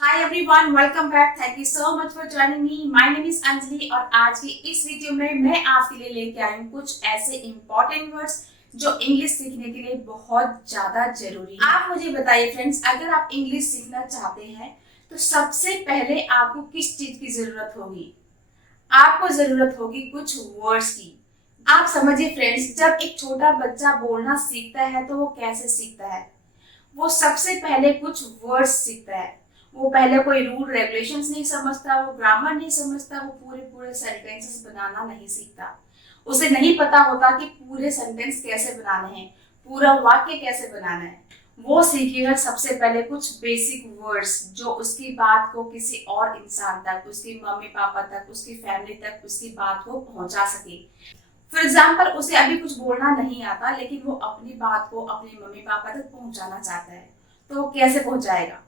Hi everyone, welcome back. Thank you so much for joining me. My name is Anjali और आज की इस video में मैं आपके लिए लेके आई हूँ कुछ ऐसे इंपॉर्टेंट वर्ड्स जो इंग्लिश सीखने के लिए बहुत ज्यादा जरूरी है। आप मुझे बताइए फ्रेंड्स, अगर आप इंग्लिश सीखना चाहते हैं तो सबसे पहले आपको किस चीज की जरूरत होगी? आपको जरूरत होगी कुछ वर्ड्स की। आप समझिए फ्रेंड्स, जब एक छोटा बच्चा बोलना सीखता है तो वो कैसे सीखता है? वो सबसे पहले कुछ वर्ड्स सीखता है। वो पहले कोई रूल रेगुलेशंस नहीं समझता, वो ग्रामर नहीं समझता, वो पूरे पूरे सेंटेंसेस बनाना नहीं सीखता। उसे नहीं पता होता कि पूरे सेंटेंस कैसे बनाने हैं, पूरा वाक्य कैसे बनाना है। वो सीखेगा सबसे पहले कुछ बेसिक वर्ड्स जो उसकी बात को किसी और इंसान तक, उसकी मम्मी पापा तक, उसकी फैमिली तक उसकी बात को पहुंचा सके। फॉर एग्जाम्पल, उसे अभी कुछ बोलना नहीं आता लेकिन वो अपनी बात को अपने मम्मी पापा तक पहुंचाना चाहता है, तो वो कैसे पहुंचाएगा?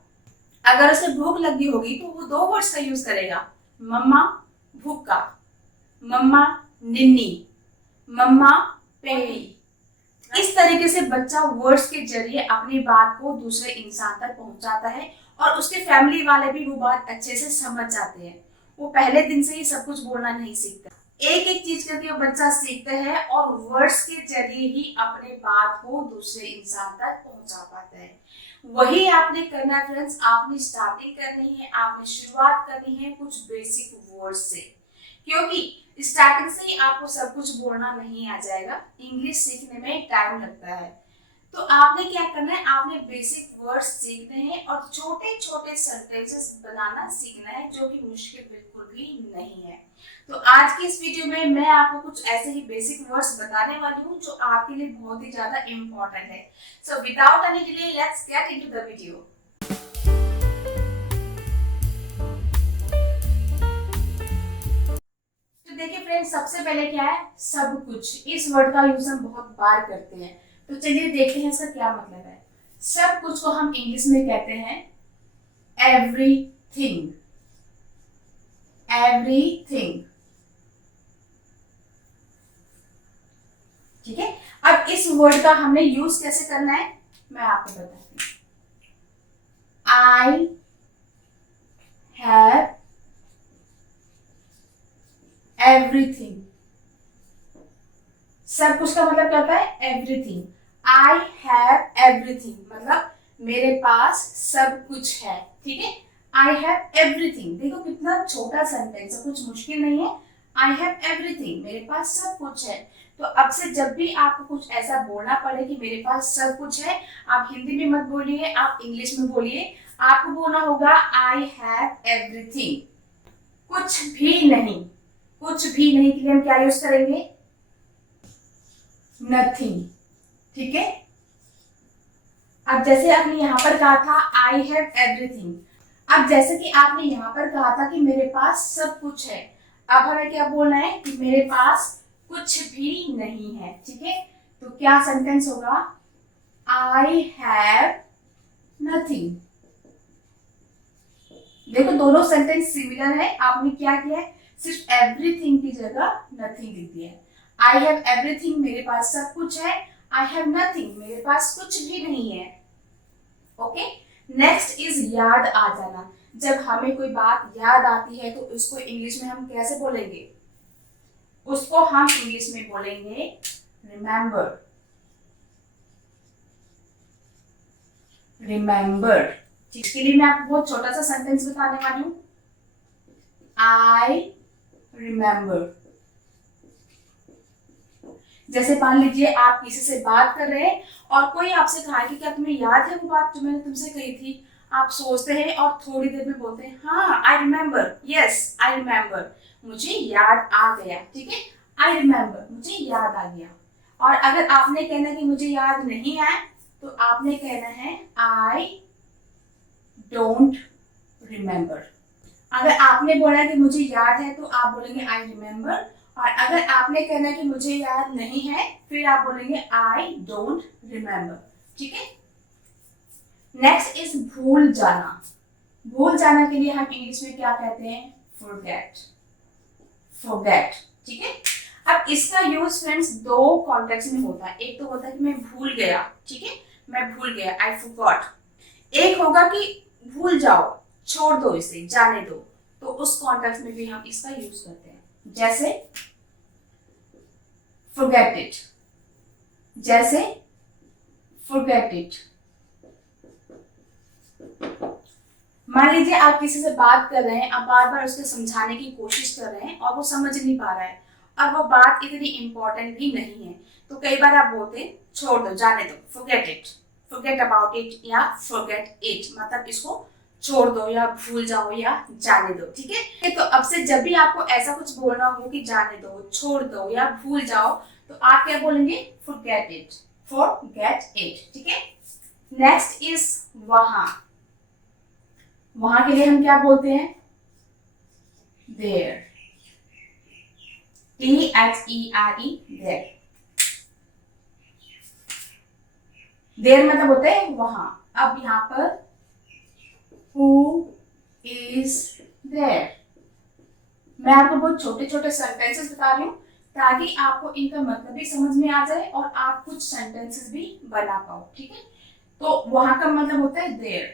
अगर उसे भूख लगी होगी तो वो दो वर्ड्स का यूज करेगा, मम्मा भूखा, मम्मा निन्नी, मम्मा पेड़ी। इस तरीके से बच्चा वर्ड्स के जरिए अपनी बात को दूसरे इंसान तक पहुंचाता है और उसके फैमिली वाले भी वो बात अच्छे से समझ जाते हैं। वो पहले दिन से ही सब कुछ बोलना नहीं सीखता, एक एक चीज करके वो बच्चा सीखता है और वर्ड्स के जरिए ही अपने बात को दूसरे इंसान तक पहुंचा पाता है। वही आपने करना है फ्रेंड्स। आपने स्टार्टिंग करनी है, आपने शुरुआत करनी है कुछ बेसिक वर्ड्स से, क्योंकि स्टार्टिंग से ही आपको सब कुछ बोलना नहीं आ जाएगा। इंग्लिश सीखने में टाइम लगता है, तो आपने क्या करना है, आपने बेसिक वर्ड्स सीखने हैं और छोटे छोटे सेंटेंसेस बनाना सीखना है, जो कि मुश्किल बिल्कुल भी नहीं है। तो आज की इस वीडियो में मैं आपको कुछ ऐसे ही बेसिक वर्ड्स बताने वाली हूँ जो आपके लिए बहुत ही ज्यादा इम्पोर्टेंट है। So without any delay let's get into the video. तो देखिए फ्रेंड्स, सबसे पहले क्या है, सब कुछ। इस वर्ड का यूज हम बहुत बार करते हैं, तो चलिए देखते हैं इसका क्या मतलब है। सब कुछ को हम इंग्लिश में कहते हैं एवरीथिंग। एवरीथिंग, ठीक है। अब इस वर्ड का हमने यूज कैसे करना है मैं आपको बताती हूँ। I have everything. सब कुछ का मतलब क्या होता है? एवरीथिंग। आई हैव एवरीथिंग मतलब मेरे पास सब कुछ है, ठीक है। आई हैव एवरीथिंग, देखो कितना छोटा सेंटेंस है, कुछ मुश्किल नहीं है। आई हैव एवरीथिंग, मेरे पास सब कुछ है। तो अब से जब भी आपको कुछ ऐसा बोलना पड़े कि मेरे पास सब कुछ है, आप हिंदी में मत बोलिए, आप इंग्लिश में बोलिए। आपको बोलना होगा आई हैव एवरीथिंग। कुछ भी नहीं, कुछ भी नहीं के लिए हम क्या यूज करेंगे? नथिंग, ठीक है। अब जैसे आपने यहाँ पर कहा था आई हैव एवरीथिंग, अब जैसे कि आपने यहाँ पर कहा था कि मेरे पास सब कुछ है, अब हमें क्या बोलना है कि मेरे पास कुछ भी नहीं है, ठीक है। तो क्या सेंटेंस होगा? I have nothing. देखो दोनों सेंटेंस सिमिलर है, आपने क्या किया है, सिर्फ एवरीथिंग की जगह नथिंग लिख दिया है। आई हैव एवरीथिंग, मेरे पास सब कुछ है। आई हैव नथिंग, मेरे पास कुछ भी नहीं है। ओके। नेक्स्ट इज याद आ जाना। जब हमें कोई बात याद आती है तो उसको इंग्लिश में हम कैसे बोलेंगे? उसको हम इंग्लिश में बोलेंगे रिमेंबर। रिमेंबर, इसके लिए मैं आपको बहुत छोटा सा सेंटेंस बताने वाली हूँ। I remember. जैसे मान लीजिए आप किसी से बात कर रहे हैं और कोई आपसे कहा कि क्या तुम्हें याद है वो बात जो मैंने तुमसे कही थी? आप सोचते हैं और थोड़ी देर में बोलते हैं हाँ I remember, yes I remember, मुझे याद आ गया, ठीक है। आई रिमेंबर, मुझे याद आ गया। और अगर आपने कहना कि मुझे याद नहीं आया तो आपने कहना है आई डोंट रिमेंबर। अगर आपने बोला कि मुझे याद है तो आप बोलेंगे आई रिमेंबर, और अगर आपने कहना कि मुझे याद नहीं है फिर आप बोलेंगे आई डोंट रिमेंबर, ठीक है। नेक्स्ट इज भूल जाना। भूल जाना के लिए हम इंग्लिश में क्या कहते हैं? फॉरगेट। फॉरगेट, ठीक है। अब इसका यूज फ्रेंड्स दो कॉन्टेक्स्ट में होता है। एक तो होता है कि मैं भूल गया, ठीक है, मैं भूल गया, आई फॉरगॉट। एक होगा कि भूल जाओ, छोड़ दो, इसे जाने दो, तो उस कॉन्टेक्स्ट में भी हम इसका यूज करते हैं। जैसे forget it, जैसे forget it। मान लीजिए आप किसी से बात कर रहे हैं, आप बार बार उसको समझाने की कोशिश कर रहे हैं और वो समझ नहीं पा रहा है और वो बात इतनी इंपॉर्टेंट भी नहीं है, तो कई बार आप बोलते हैं छोड़ दो, जाने दो, forget it, forget about it या forget it, मतलब इसको छोड़ दो या भूल जाओ या जाने दो। ठीक है, तो अब से जब भी आपको ऐसा कुछ बोलना हो कि जाने दो, छोड़ दो या भूल जाओ, तो आप क्या बोलेंगे? forget it, forget it। ठीक है, नेक्स्ट इज वहां। वहां के लिए हम क्या बोलते हैं? there, There, there। there मतलब होता है वहां। अब यहाँ पर who is there, मैं आपको बहुत छोटे छोटे सेंटेंसेस बता रही हूँ ताकि आपको इनका मतलब भी समझ में आ जाए और आप कुछ सेंटेंसेस भी बना पाओ। ठीक है, तो वहां का मतलब होता है there।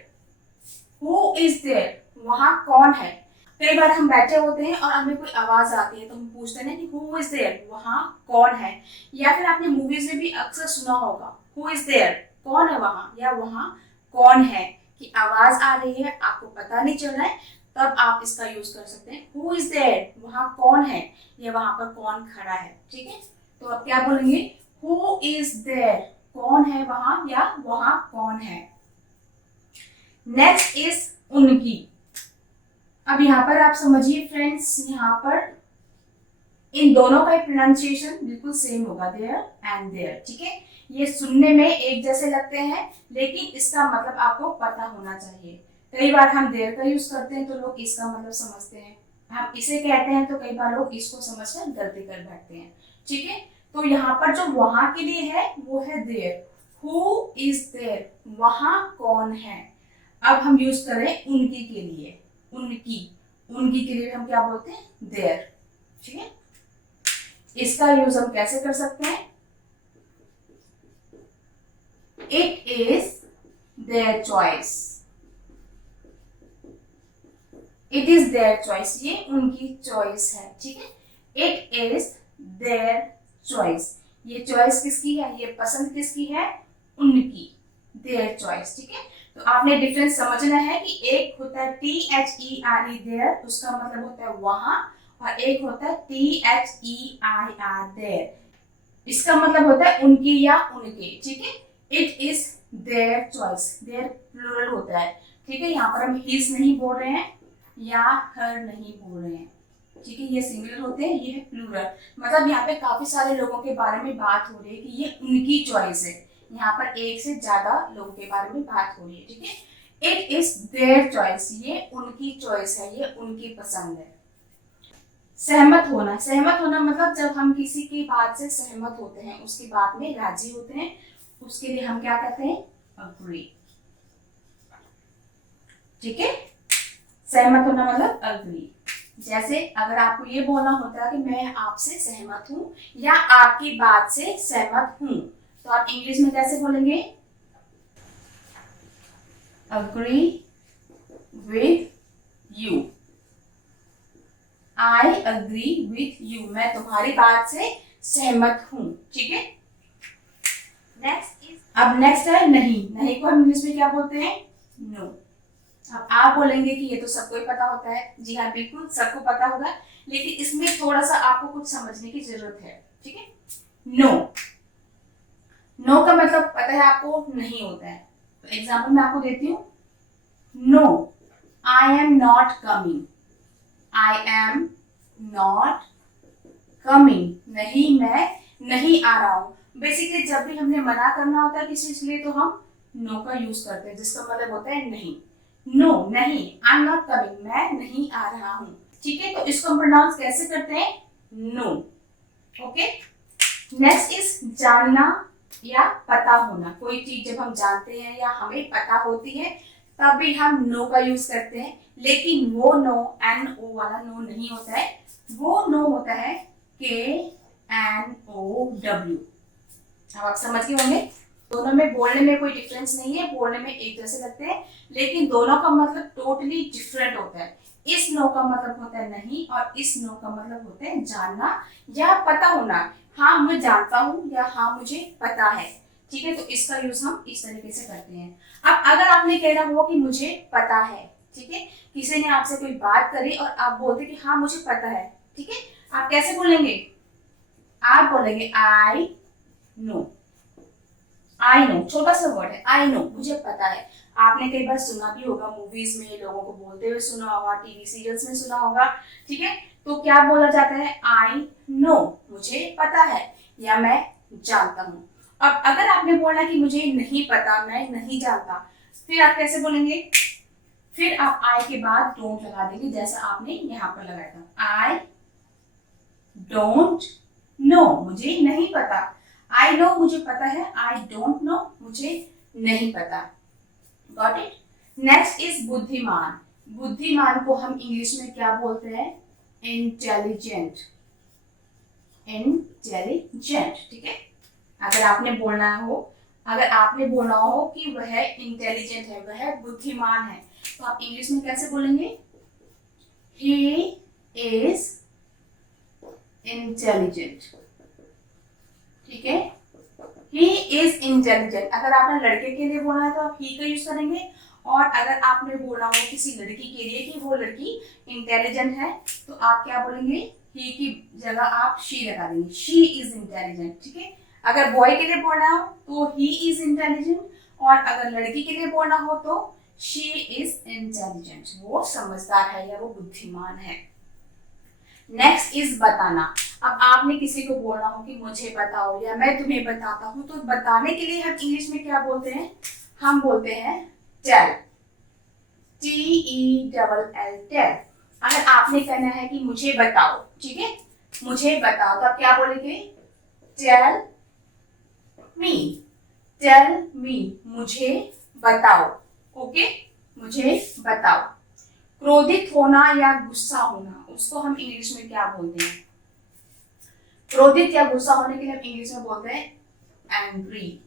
Who is there, वहां कौन है। कई बार हम बैठे होते हैं और हमें कोई आवाज आती है तो हम पूछते हैं कि who is there, वहां कौन है। या फिर आपने मूवीज में भी अक्सर सुना होगा who is there, कौन है वहां, या वहां कौन है, कि आवाज आ रही है, आपको पता नहीं चल रहा है, तब आप इसका यूज कर सकते हैं who is there, वहां कौन है, या वहां पर कौन खड़ा है। ठीक है, तो आप क्या बोलेंगे? who is there, कौन है वहां या वहां कौन है। नेक्स्ट इज उनकी। अब यहाँ पर आप समझिए फ्रेंड्स, यहाँ पर इन दोनों का प्रोनाउंसिएशन बिल्कुल सेम होगा, देयर एंड देयर। ठीक है, ये सुनने में एक जैसे लगते हैं लेकिन इसका मतलब आपको पता होना चाहिए। कई बार हम देयर का यूज करते हैं तो लोग इसका मतलब समझते हैं, हम इसे कहते हैं तो कई बार लोग इसको समझकर गलती कर बैठते हैं। ठीक है, तो यहाँ पर जो वहां के लिए है वो है देयर। हु इज देयर, वहां कौन है। अब हम यूज करें उनकी के लिए, उनकी, उनकी के लिए हम क्या बोलते हैं? देयर। ठीक है, इसका यूज हम कैसे कर सकते हैं? It is their choice, it is their choice, ये उनकी चॉइस है। ठीक है, इट इज देयर चॉइस, ये चॉइस किसकी है, ये पसंद किसकी है? उनकी, देयर चॉइस। ठीक है, तो आपने डिफरेंस समझना है कि एक होता है THERE देयर, उसका मतलब होता है वहां, और एक होता है THEIR देयर, इसका मतलब होता है उनकी या उनके। ठीक है, it is their choice, their plural होता है। ठीक है, यहाँ पर हम हिज नहीं बोल रहे हैं या हर नहीं बोल रहे हैं। ठीक है, ये सिंगुलर होते हैं, ये है प्लूरल, मतलब यहाँ पे काफी सारे लोगों के बारे में बात हो रही है कि ये उनकी चॉइस है, यहाँ पर एक से ज्यादा लोगों के बारे में बात हो रही है। ठीक है, इट इज देयर चॉइस, ये उनकी चॉइस है, ये उनकी पसंद है। सहमत होना, सहमत होना मतलब जब हम किसी की बात से सहमत होते हैं, उसकी बात में राजी होते हैं, उसके लिए हम क्या कहते हैं? अग्री। ठीक है, सहमत होना मतलब अग्री। जैसे अगर आपको ये बोलना होता है कि मैं आपसे सहमत हूँ या आपकी बात से सहमत हूँ, तो आप इंग्लिश में कैसे बोलेंगे? Agree with you, I agree with you, मैं तुम्हारी बात से सहमत हूं। ठीक है, नेक्स्ट इज, अब नेक्स्ट है नहीं। नहीं को हम इंग्लिश में क्या बोलते हैं? नो। अब आप बोलेंगे कि ये तो सबको ही पता होता है। जी हाँ, बिल्कुल सबको पता होगा, लेकिन इसमें थोड़ा सा आपको कुछ समझने की जरूरत है। ठीक है, नो, नो का मतलब पता है आपको? नहीं होता है। तो एग्जाम्पल मैं आपको देती हूँ, no I am not coming, I am not coming, नहीं मैं नहीं आ रहा हूँ। बेसिकली जब भी हमने मना करना होता है किसी चीज के लिए तो हम नो का यूज करते हैं, जिसका मतलब होता है नहीं। नो, नहीं, आई एम नॉट कमिंग, मैं नहीं आ रहा हूँ। ठीक है, तो इसको हम प्रोनाउंस कैसे करते हैं? नो। ओके, नेक्स्ट इज जानना या पता होना। कोई चीज जब हम जानते हैं या हमें पता होती है तभी हम नो का यूज करते हैं, लेकिन वो नो NO वाला नो नहीं होता है, वो नो होता है KNOW। अब आप समझ गए होंगे दोनों में बोलने में कोई डिफरेंस नहीं है, बोलने में एक जैसे लगते हैं, लेकिन दोनों का मतलब टोटली डिफरेंट होता है। इस नो का मतलब होता है नहीं, और इस नो का मतलब होता है जानना या पता होना। हाँ मैं जानता हूँ या हाँ मुझे पता है, ठीक है। तो इसका यूज हम इस तरीके से करते हैं। अब अगर आपने कहना हो कि मुझे पता है, ठीक है, किसी ने आपसे कोई बात करी और आप बोलते कि हाँ मुझे पता है, ठीक है, आप कैसे बोलेंगे? आप बोलेंगे आई नो। आई नो छोटा सा वर्ड है, आई नो, मुझे पता है। आपने कई बार सुना भी होगा, मूवीज में लोगों को बोलते हुए सुना होगा, टीवी सीरियल्स में सुना होगा, ठीक है। तो क्या बोला जाता है? आई नो, मुझे पता है या मैं जानता हूँ। अब अगर आपने बोला कि मुझे नहीं पता, मैं नहीं जानता, फिर आप कैसे बोलेंगे? फिर आप आई के बाद डोंट लगा देंगे, जैसा आपने यहाँ पर लगाया था। आई डोंट नो, मुझे नहीं पता। आई नो मुझे पता है, आई डोंट नो मुझे नहीं पता। Got it? नेक्स्ट इज बुद्धिमान। बुद्धिमान को हम इंग्लिश में क्या बोलते हैं? इंटेलिजेंट। इंटेलिजेंट, ठीक है। अगर आपने बोलना हो कि वह इंटेलिजेंट है, वह बुद्धिमान है, तो आप इंग्लिश में कैसे बोलेंगे? ही इज इंटेलिजेंट, ठीक है। He is intelligent. अगर आपने लड़के के लिए बोलना है तो आप ही का यूज करेंगे, और अगर आपने बोला हो किसी लड़की के लिए कि वो लड़की इंटेलिजेंट है, तो आप क्या बोलेंगे? ही की जगह आप शी लगा देंगे, शी इज इंटेलिजेंट, ठीक है। अगर बॉय के लिए बोलना हो तो ही इज इंटेलिजेंट, और अगर लड़की के लिए बोलना हो तो शी इज इंटेलिजेंट, वो समझदार है या वो बुद्धिमान है। नेक्स्ट इज बताना। अब आपने किसी को बोलना हो कि मुझे बताओ या मैं तुम्हें बताता हूँ, तो बताने के लिए हम इंग्लिश में क्या बोलते हैं? हम बोलते हैं टेल, TELL, टेल। अगर आपने कहना है कि मुझे बताओ, ठीक है, मुझे बताओ, तो आप क्या बोलेंगे? टेल मी, टेल मी, मुझे बताओ, ओके, मुझे बताओ। क्रोधित होना या गुस्सा होना, उसको हम इंग्लिश में क्या बोलते हैं? क्रोधित या गुस्सा होने के लिए हम इंग्लिश में बोलते हैं एंग्री।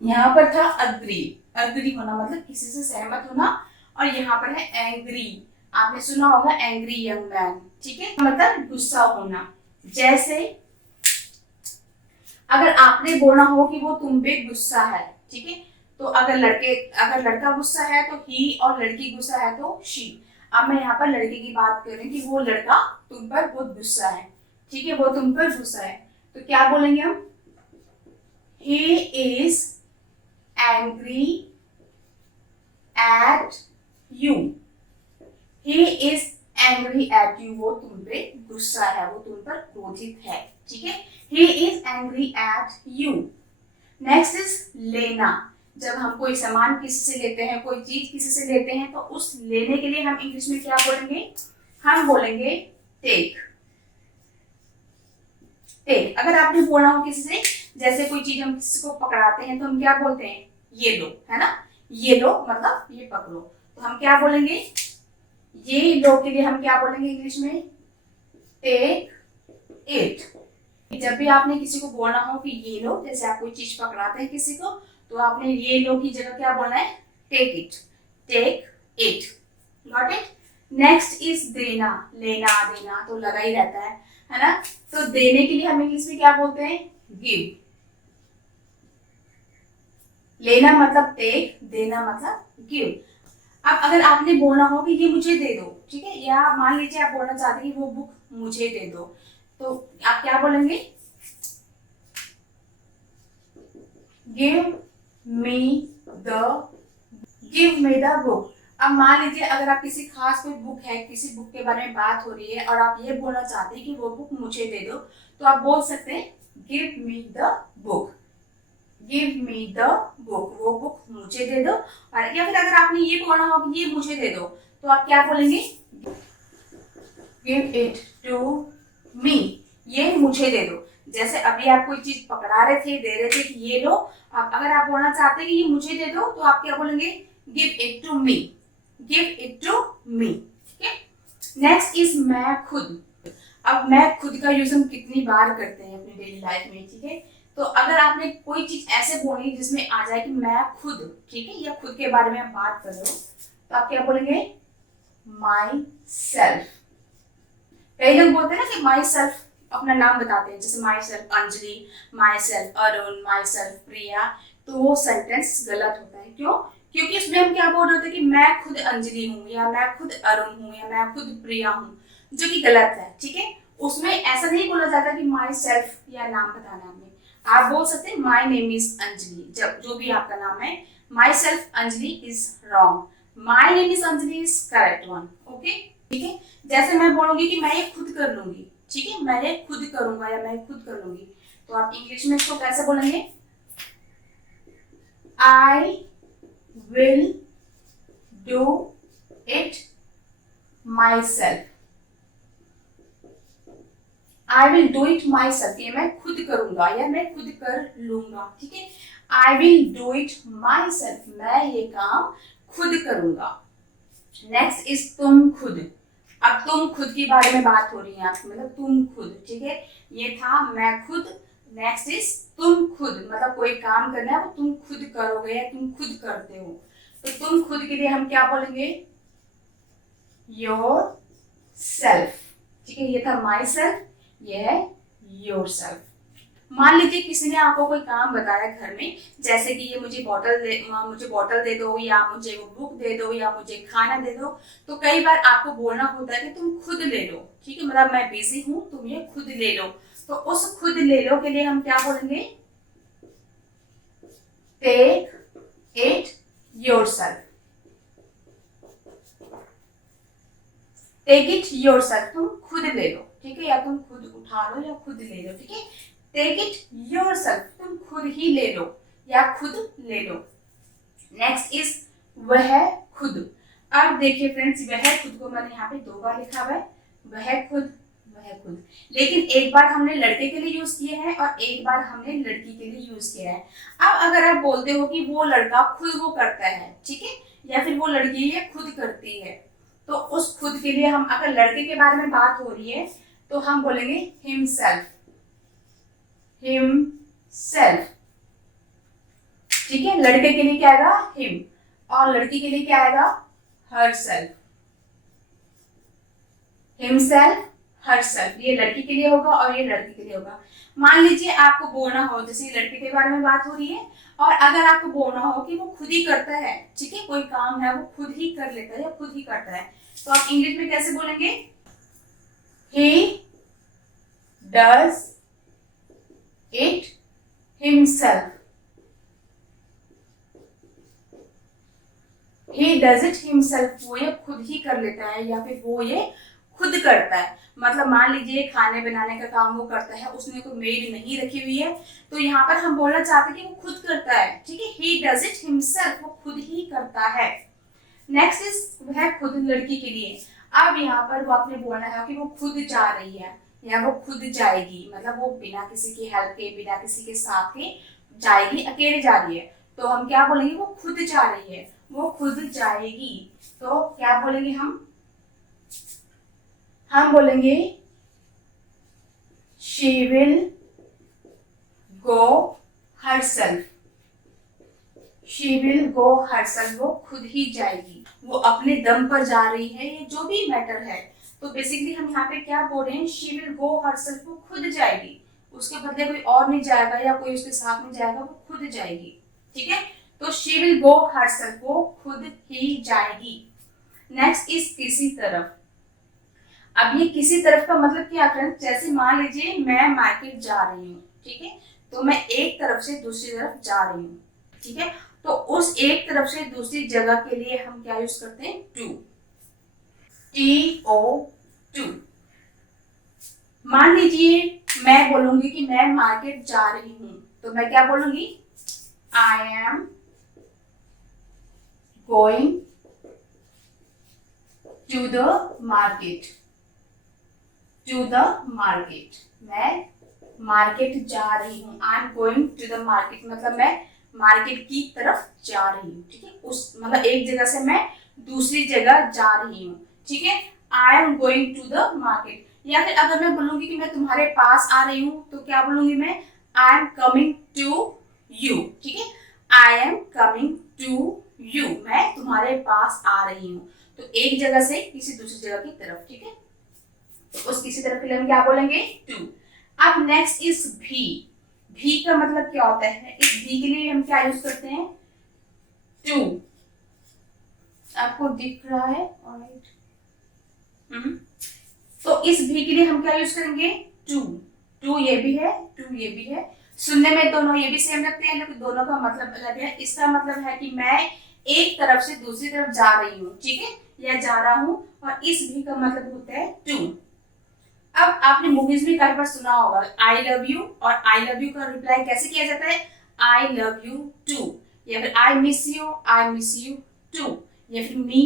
यहाँ पर था अग्री, अग्री होना मतलब किसी से सहमत होना, और यहाँ पर है एंग्री। आपने सुना होगा एंग्री यंग मैन, ठीक है, मतलब गुस्सा होना। जैसे अगर आपने बोलना हो कि वो तुम पे गुस्सा है, ठीक है, तो अगर लड़का गुस्सा है तो ही, और लड़की गुस्सा है तो शी। अब मैं यहाँ पर लड़के की बात कर रही हूँ कि वो लड़का तुम पर बहुत गुस्सा है, ठीक है, वो तुम पर गुस्सा है, तो क्या बोलेंगे हम? He is angry at you. He is angry at you, वो तुम पे गुस्सा है, वो तुम पर क्रोधित है, ठीक है। He is angry at you. Next is लेना। जब हम कोई सामान किसी से लेते हैं, कोई चीज किसी से लेते हैं, तो उस लेने के लिए हम इंग्लिश में क्या बोलेंगे? हम बोलेंगे टेक, टेक। अगर आपने बोलना हो किसी से, जैसे कोई चीज हम किसी को पकड़ाते हैं तो हम क्या बोलते हैं? ये लो, है ना, ये लो मतलब ये पकड़ो, तो हम क्या बोलेंगे? ये लो के लिए हम क्या बोलेंगे इंग्लिश में? Take it. जब भी आपने किसी को बोलना हो कि ये लो, जैसे आप कोई चीज पकड़ाते हैं किसी को, तो आपने ये लो की जगह क्या बोलना है? Take it, take it. Got it? Next is देना। लेना देना तो लगा ही रहता है ना। तो देने के लिए हम इंग्लिश में क्या बोलते हैं? गिव। लेना मतलब टेक, देना मतलब गिव। अब अगर आपने बोलना हो कि ये मुझे दे दो, ठीक है, या मान लीजिए आप बोलना चाहते हैं कि वो बुक मुझे दे दो, तो आप क्या बोलेंगे? Give me the book. अब मान लीजिए अगर आप किसी खास कोई बुक है, किसी बुक के बारे में बात हो रही है और आप ये बोलना चाहते हैं कि वो बुक मुझे दे दो, तो आप बोल सकते हैं give me the book, give me the book, वो बुक मुझे दे दो। और या फिर अगर आपने ये बोलना हो कि ये मुझे दे दो, तो आप क्या बोलेंगे? गिव इट टू मी, ये मुझे दे दो। जैसे अभी आप कोई चीज पकड़ा रहे थे, दे रहे थे कि ये लो, अब अगर आप बोलना चाहते हैं कि ये मुझे दे दो, तो आप क्या बोलेंगे? Give it to me, give it to me, ठीक है। नेक्स्ट इज मैं खुद। अब मैं खुद का यूज हम कितनी बार करते हैं अपनी डेली लाइफ में, ठीक है। तो अगर आपने कोई चीज ऐसे बोलनी जिसमें आ जाए कि मैं खुद, ठीक है, या खुद के बारे में आप बात कर रहे हो, तो आप क्या बोलेंगे? My self. कई लोग बोलते हैं ना कि माई सेल्फ, अपना नाम बताते हैं, जैसे myself Anjali, myself Arun, myself Priya. तो वो सेंटेंस गलत होता है। क्यों? क्योंकि उसमें हम क्या बोल रहे होते हैं कि मैं खुद अंजलि हूँ, या मैं खुद अरुण हूँ, या मैं खुद प्रिया हूँ, जो कि गलत है। ठीक है, उसमें ऐसा नहीं बोला जाता कि माई सेल्फ या नाम बताना है। आप बोल सकते हैं माई नेम इज अंजलि, जब जो भी आपका नाम है। My self Anjali is wrong, my name is Anjali is correct one. Okay, ठीक है। जैसे मैं बोलूंगी कि मैं ये खुद कर लूंगी, ठीक है, मैं ये खुद करूंगा या मैं खुद कर लूंगी, तो आप इंग्लिश में इसको कैसे बोलेंगे? I will do it my self. I will do it my self, ये मैं खुद करूंगा या मैं खुद कर लूंगा। ठीक है, I will do it my self, मैं ये काम खुद करूंगा। नेक्स्ट इज तुम खुद। अब तुम खुद के बारे में बात हो रही है आपकी, मतलब तुम खुद। ठीक है, ये था मैं खुद। नेक्स्ट इज तुम खुद, मतलब कोई काम करना है वो तुम खुद करोगे या तुम खुद करते हो। तो तुम खुद के लिए हम क्या बोलेंगे? Your self. ठीक है, ये था माई सेल्फ, ये है योर सेल्फ। मान लीजिए किसी ने आपको कोई काम बताया घर में, जैसे कि ये मुझे बॉटल दे दो, या मुझे वो बुक दे दो, या मुझे खाना दे दो। तो कई बार आपको बोलना होता है कि तुम खुद ले लो। ठीक है, मतलब मैं बिजी हूँ, तुम ये खुद ले लो। तो उस खुद ले लो के लिए हम क्या बोलेंगे? Take it yourself. Take it yourself, तुम खुद ले लो। ठीक है, या तुम खुद उठा लो या खुद ले लो। ठीक है, टेक इट योरसेल्फ, तुम खुद ही ले लो या खुद ले लो। नेक्स्ट इज वह खुद। अब देखिए फ्रेंड्स, वह खुद को मैंने यहाँ पे 2 बार लिखा हुआ है, वह खुद, वह खुद। लेकिन एक बार हमने लड़के के लिए यूज किया है और एक बार हमने लड़की के लिए यूज किया है। अब अगर आप बोलते हो कि वो लड़का खुद वो करता है, ठीक है, या फिर वो लड़की ये खुद करती है, तो उस खुद के लिए हम, अगर लड़के के बारे में बात हो रही है, तो हम बोलेंगे हिमसेल्फ, हिमसेल्फ। ठीक है, लड़के के लिए क्या आएगा? हिम, और लड़की के लिए क्या आएगा? हरसेल्फ। हिमसेल्फ, हरसेल्फ, ये लड़की के लिए होगा और ये लड़की के लिए होगा। मान लीजिए आपको बोलना हो, जैसे लड़के के बारे में बात हो रही है, और अगर आपको बोलना हो कि वो खुद ही करता है, ठीक है, कोई काम है वो खुद ही कर लेता है या खुद ही करता है, तो आप इंग्लिश में कैसे बोलेंगे? He does it himself. He does it himself, वो ये खुद ही कर लेता है या फिर वो ये खुद करता है। मतलब मान लीजिए खाने बनाने का काम वो करता है, उसने कोई मेड नहीं रखी हुई है, तो यहाँ पर हम बोलना चाहते हैं कि वो खुद करता है। ठीक है, ही डज इट हिमसेल्फ, वो खुद ही करता है। नेक्स्ट इज वह खुद, लड़की के लिए। अब यहाँ पर वो आपने बोलना है कि वो खुद जा रही है या वो खुद जाएगी, मतलब वो बिना किसी की हेल्प के, बिना किसी के साथ के जाएगी, अकेले जा रही है, तो हम क्या बोलेंगे? वो खुद जा रही है, वो खुद जाएगी। तो क्या बोलेंगे हम बोलेंगे she will go herself, she will go herself, वो खुद ही जाएगी, वो अपने दम पर जा रही है, ये जो भी मैटर है। तो बेसिकली हम यहाँ पे क्या बोल रहे हैं? she will go herself, वो खुद जाएगी, उसके बदले कोई और नहीं जाएगा या कोई उसके साथ में जाएगा, वो खुद जाएगी। ठीक है, तो she will go herself, वो खुद ही जाएगी। नेक्स्ट इज किसी तरफ। अब ये किसी तरफ का मतलब क्या फ्रेंड्स? जैसे मान लीजिए मैं मार्केट जा रही हूँ, ठीक है, तो मैं एक तरफ से दूसरी तरफ जा रही हूँ, ठीक है, तो उस एक तरफ से दूसरी जगह के लिए हम क्या यूज करते हैं? To, TO2। मान लीजिए मैं बोलूंगी कि मैं मार्केट जा रही हूँ, तो मैं क्या बोलूंगी? I am going to the market, to the market, मैं मार्केट जा रही हूँ। I am going to the market, मतलब मैं मार्केट की तरफ जा रही हूँ। ठीक है, उस मतलब एक जगह से मैं दूसरी जगह जा रही हूँ। ठीक है, I am going to the market. या फिर अगर मैं बोलूंगी कि मैं तुम्हारे पास आ रही हूँ, तो क्या बोलूंगी मैं? I am coming to you, ठीक है, I am coming to you, मैं तुम्हारे पास आ रही हूँ। तो एक जगह से किसी दूसरी जगह की तरफ, ठीक है, तो उस किसी तरफ के लिए हम क्या बोलेंगे, टू। अब नेक्स्ट इज भी। भी का मतलब क्या होता है, इस भी के लिए हम क्या यूज करते हैं, टू। आपको दिख रहा है, ऑलराइट। तो इस भी के लिए हम क्या यूज करेंगे, टू। टू ये भी है, टू ये भी है। सुनने में दोनों ये भी सेम लगते हैं, लेकिन दोनों का मतलब अलग है। इसका मतलब है कि मैं एक तरफ से दूसरी तरफ जा रही हूँ, ठीक है, या जा रहा हूँ। और इस भी का मतलब होता है टू। अब आपने मूवीज में कई बार सुना होगा आई लव यू, और आई लव यू का रिप्लाई कैसे किया जाता है, आई लव यू टू, या फिर आई मिस यू टू, या फिर मी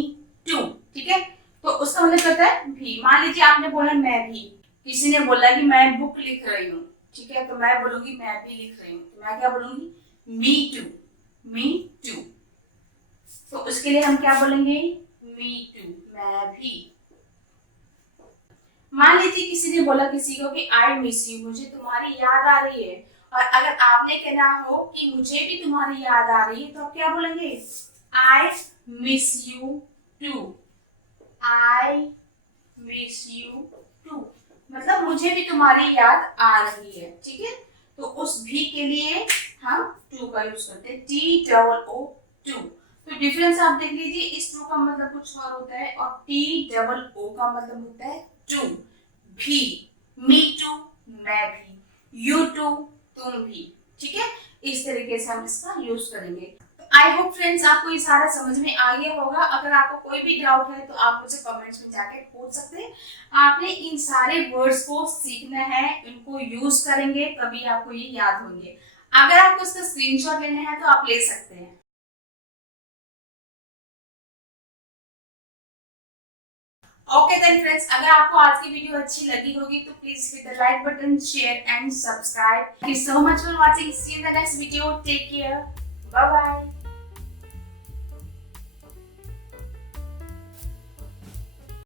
टू, ठीक है। तो उसका मतलब करता है भी। मान लीजिए आपने बोला मैं भी, किसी ने बोला कि मैं बुक लिख रही हूँ, ठीक है, तो मैं बोलूंगी मैं भी लिख रही हूँ, तो मैं क्या बोलूंगी, मी टू, मी टू। तो उसके लिए हम क्या बोलेंगे, मी टू, मैं भी। मान लीजिए किसी ने बोला किसी को कि आई मिस यू, मुझे तुम्हारी याद आ रही है, और अगर आपने कहना हो कि मुझे भी तुम्हारी याद आ रही है, तो आप क्या बोलेंगे, I miss you too, I miss you too, मतलब मुझे भी तुम्हारी याद आ रही है, ठीक है। तो उस भी के लिए हम टू का यूज करते हैं, TOO टू। तो डिफरेंस आप देख लीजिए, इस टू का मतलब कुछ और होता है, और TOO का मतलब होता है टू। भी, मी टू, मैं भी, यू टू, तुम भी, ठीक है। इस तरीके से हम इसका यूज करेंगे। आई होप फ्रेंड्स आपको ये सारा समझ में आ गया होगा। अगर आपको कोई भी डाउट है तो आप मुझे कमेंट्स में जाके पूछ सकते हैं। आपने इन सारे वर्ड्स को सीखना है, इनको यूज करेंगे तभी आपको ये याद होंगे। अगर आपको इसका स्क्रीनशॉट लेना है तो आप ले सकते हैं। ओके देन फ्रेंड्स, अगर आपको आज की वीडियो अच्छी लगी होगी तो please hit the like button, share and subscribe. Thank you so much for watching. See you in the next video. Take care, bye bye.